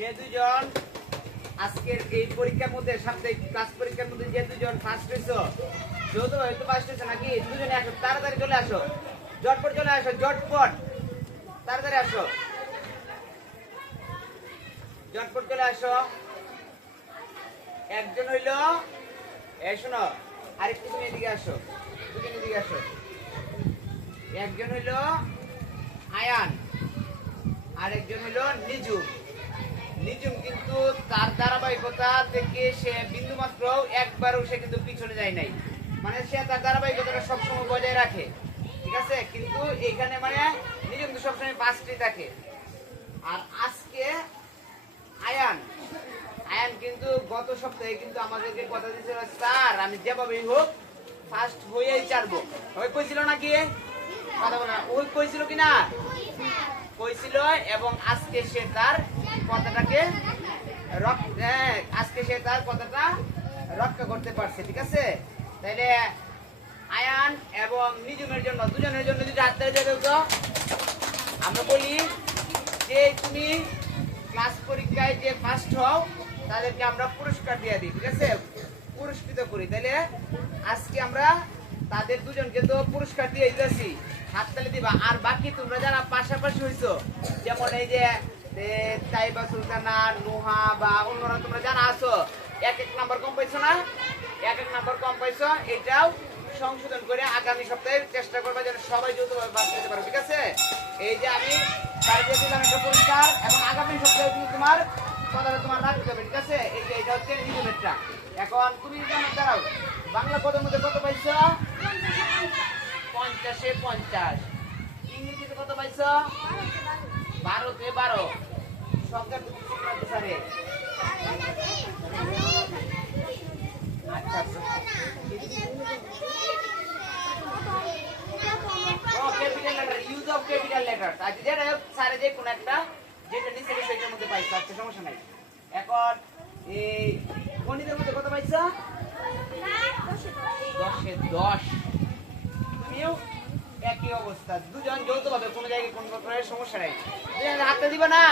যে দুজন আজকের এই পরীক্ষার মধ্যে সাপ্তাহিক ক্লাস পরীক্ষার মধ্যে যে দুজন ফার্স্ট হয়েছো, যৌথ হয়তো ফার্স্ট হয়েছে নাকি? দুজনে আসো, তাড়াতাড়ি চলে আসো। জটপট চলে আসো জটপট তাড়াতাড়ি আসো। জটপট চলে আসো। একজন হইল, এই শোনো, আরেকটু তুমি এদিকে আসো দুজন এদিকে আসো। একজন হইল আয়ান, আরেকজন হইল নিজুম নিজুম কিন্তু তার ধারাবাহিকতা থেকে সে বিন্দু মাত্র একবারও সে কিন্তু পিছনে যায় নাই। মানে সে তার ধারাবাহিকতাটা সবসময় বজায় রাখে ঠিক আছে? কিন্তু এইখানে মানে নিজুম তো সবসময় পাঁচটি থাকে। আর আজকে আয়ান আয়ান কিন্তু গত সপ্তাহে কিন্তু আমাদেরকে কথা দিয়েছিল স্যার আমি যেভাবেই হোক ফার্স্ট হয়েই ছাড়বো। ওই কইছিল নাকি? কথা বলে ওই কইছিল কি না কইছিল এবং আজকে সে তার কথাটাকে হ্যাঁ, আজকে সে তার কথাটা রক্ষা করতে পারছে ঠিক আছে? তাইলে আয়ান এবং নিজুমের জন্য দুজনের জন্য যদি হাত দিয়ে তো আমরা বলি যে তুমি ক্লাস পরীক্ষায় যে ফার্স্ট হও তাদেরকে আমরা পুরস্কার দিয়ে দিই ঠিক আছে? পুরস্কৃত করি। তাহলে আজকে আমরা তাদের দুজনকে তো পুরস্কার দিয়ে দিতেছি। হাততালি দিবা। আর বাকি তোমরা যারা পাশাপাশি হইছো যেমন এই যে তাইবা সুলতানা, নুহা বা অন্যরা তোমরা যারা আছো, এক এক নাম্বার কম পাইছো না? এক এক নাম্বার কম পাইছো, এটাও সংশোধন করে আগামী সপ্তাহে চেষ্টা করবা যেন সবাই যৌথভাবে বাদ দিতে পারো, ঠিক আছে? এই আমি কালকে দিলাম এবং আগামী সপ্তাহে কিন্তু তোমার কথাটা তোমার রাখতে হবে, ঠিক আছে? এই যে এটা হচ্ছে নিজেরটা এখন তুমি যেমন দাঁড়াও বাংলা পদের মধ্যে কত পাইছো? পঞ্চাশে পঞ্চাশ। ইংরেজিতে কত পাইছো? বারোতে বারো। এখন এই গণিতের মধ্যে কত পাইছো দশে একই অবস্থা দুজন যৌথভাবে কোনো জায়গায় কোনো প্রকারের সমস্যা নাই দুজন হাতে দিবা না